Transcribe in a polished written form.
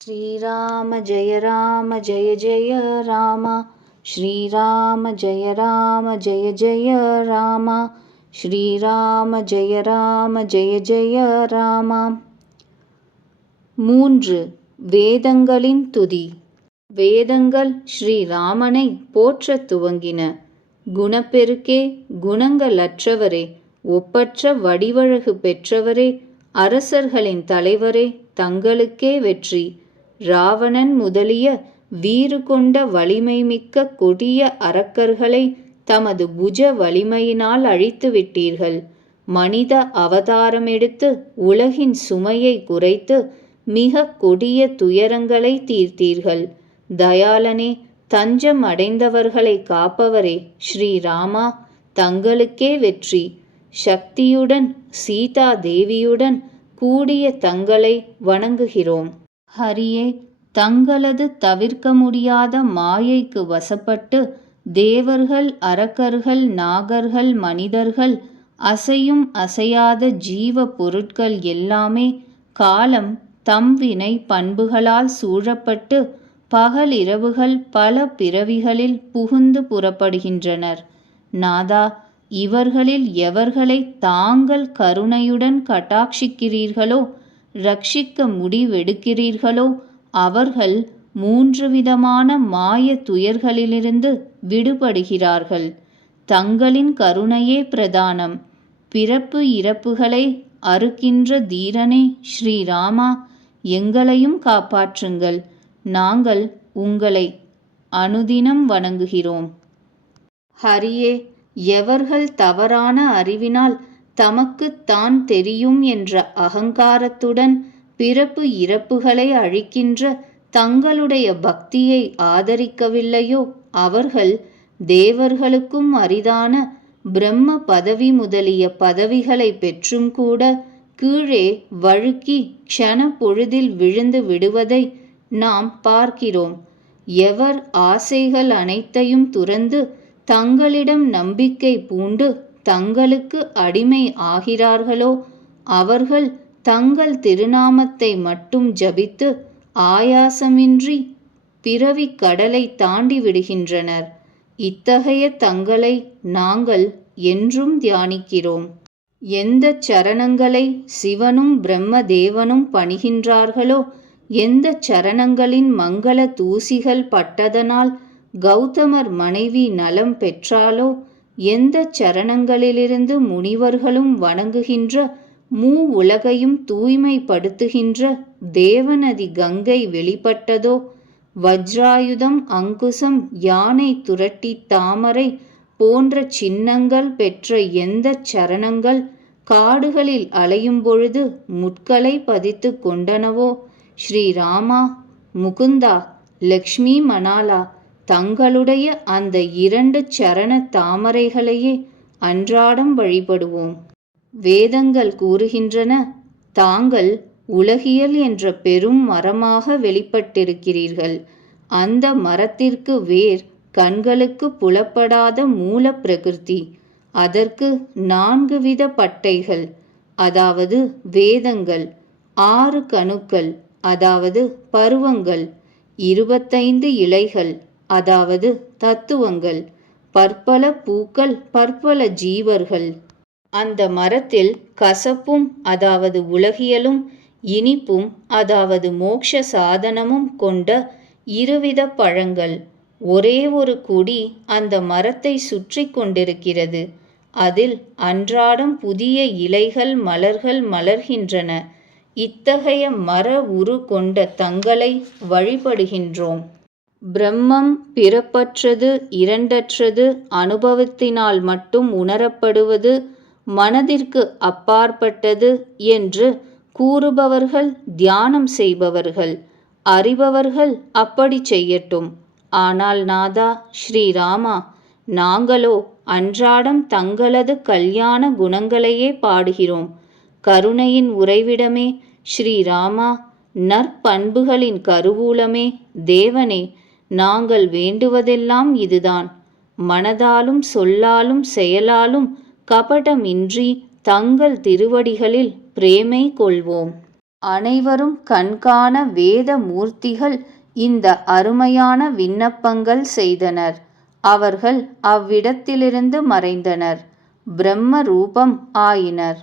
श्रीराम जय जय राम। श्रीराम जय जय राम। श्रीराम जय जय राम। 3. வேதங்களின் துதி. வேதங்கள் ஸ்ரீராமனை போற்றத் துவங்கின. குணப்பெருக்கே, குணங்களற்றவரே, ஒப்பற்ற வடிவழகு பெற்றவரே, அரசர்களின் தலைவரே, தங்களுக்கே வெற்றி. ராவணன் முதலிய வீறு கொண்ட வலிமைமிக்க கொடிய அரக்கர்களை தமது புஜ வலிமையினால் அழித்து விட்டீர்கள். மனித அவதாரமெடுத்து உலகின் சுமையை குறைத்து மிக கொடிய துயரங்களை தீர்த்தீர்கள். தயாளனே, தஞ்சம் அடைந்தவர்களை காப்பவரே, ஸ்ரீராமா, தங்களுக்கே வெற்றி. சக்தியுடன் சீதா தேவியுடன் கூடிய தங்களை வணங்குகிறோம். ஹரியே, தங்களது தவிர்க்க முடியாத மாயைக்கு வசப்பட்டு தேவர்கள், அரக்கர்கள், நாகர்கள், மனிதர்கள், அசையும் அசையாத ஜீவ பொருட்கள் எல்லாமே காலம் தம் வினை பண்புகளால் சூழப்பட்டு பகலிரவுகள் பல பிறவிகளில் புகுந்து புறப்படுகின்றனர். நாதா, இவர்களில் எவர்களை தாங்கள் கருணையுடன் கட்டாட்சிக்கிறீர்களோ, ரட்சிக்க முடிவெடுக்கிறீர்களோ, அவர்கள் 3 விதமான மாய துயர்களிலிருந்து விடுபடுகிறார்கள். தங்களின் கருணையே பிரதானம். பிறப்பு இறப்புகளை அறுக்கின்ற தீரனே, ஸ்ரீராமா, எங்களையும் காப்பாற்றுங்கள். நாங்கள் உங்களை அனுதினம் வணங்குகிறோம். ஹரியே, எவர்கள் தவறான அறிவினால் தமக்குத் தான் தெரியும் என்ற அகங்காரத்துடன் பிறப்பு இறப்புகளை அழிக்கின்ற தங்களுடைய பக்தியை ஆதரிக்கவில்லையோ, அவர்கள் தேவர்களுக்கும் அரிதான பிரம்ம பதவி முதலிய பதவிகளை பெற்றும் கூட கீழே வழுக்கி க்ஷண பொழுதில் விழுந்து விடுவதை நாம் பார்க்கிறோம். எவர் ஆசைகள் அனைத்தையும் துறந்து தங்களிடம் நம்பிக்கை பூண்டு தங்களுக்கு அடிமை ஆகிறார்களோ, அவர்கள் தங்கள் திருநாமத்தை மட்டும் ஜபித்து ஆயாசமின்றி பிறவிக் கடலை தாண்டி விடுகின்றனர். இத்தகைய தங்களை நாங்கள் என்றும் தியானிக்கிறோம். எந்த சரணங்களை சிவனும் பிரம்ம தேவனும் பணிகின்றார்களோ, எந்த சரணங்களின் மங்கள தூசிகள் பட்டதனால் கௌதமர் மனைவி நலம் பெற்றாலோ, எந்த சரணங்களிலிருந்து முனிவர்களும் வணங்குகின்ற உலகையும் தூய்மைப்படுத்துகின்ற தேவநதி கங்கை வெளிப்பட்டதோ, வஜ்ராயுதம், அங்குசம், யானை துரட்டி, தாமரை போன்ற சின்னங்கள் பெற்ற எந்த சரணங்கள் காடுகளில் அலையும் பொழுது முட்களை பதித்து கொண்டனவோ, ஸ்ரீராமா, முகுந்தா, லக்ஷ்மி மணாலா, தங்களுடைய அந்த 2 சரண தாமரைகளையே அன்றாடம் வழிபடுவோம். வேதங்கள் கூறுகின்றன, தாங்கள் உலகியல் என்ற பெரும் மரமாக வெளிப்பட்டிருக்கிறீர்கள். அந்த மரத்திற்கு வேர் கண்களுக்கு புலப்படாத மூல பிரகிருதி. அதற்கு 4 வித பட்டைகள், அதாவது வேதங்கள், 6 கணுக்கள், அதாவது பருவங்கள், 25 இலைகள், அதாவது தத்துவங்கள், பற்பல பூக்கள், பற்பல ஜீவர்கள். அந்த மரத்தில் கசப்பும், அதாவது உலகியலும், இனிப்பும், அதாவது மோட்ச சாதனமும் கொண்ட 2 வித பழங்கள். ஒரே ஒரு கொடி அந்த மரத்தை சுற்றி கொண்டிருக்கிறது. அதில் அன்றாடம் புதிய இலைகள், மலர்கள் மலர்கின்றன. இத்தகைய மர உரு கொண்ட தங்களை வழிபடுகின்றோம். பிரம்மம் பிறப்பற்றது, இரண்டற்றது, அனுபவத்தினால் மட்டும் உணரப்படுவது, மனதிற்கு அப்பாற்பட்டது என்று கூறுபவர்கள் தியானம் செய்பவர்கள். அறிபவர்கள் அப்படி செய்யட்டும். ஆனால் நாதா, ஸ்ரீராமா, நாங்களோ அன்றாடம் தங்களது கல்யாண குணங்களையே பாடுகிறோம். கருணையின் உறைவிடமே ஸ்ரீராமா, நற்பண்புகளின் கருவூலமே தேவனே, நாங்கள் வேண்டுவதெல்லாம் இதுதான். மனதாலும் சொல்லாலும் செயலாலும் கபடமின்றி தங்கள் திருவடிகளில் பிரேமை கொள்வோம். அனைவரும் கண்காண வேத மூர்த்திகள் இந்த அருமையான விண்ணப்பங்கள் செய்தனர். அவர்கள் அவ்விடத்திலிருந்து மறைந்தனர். பிரம்ம ரூபம் ஆயினர்.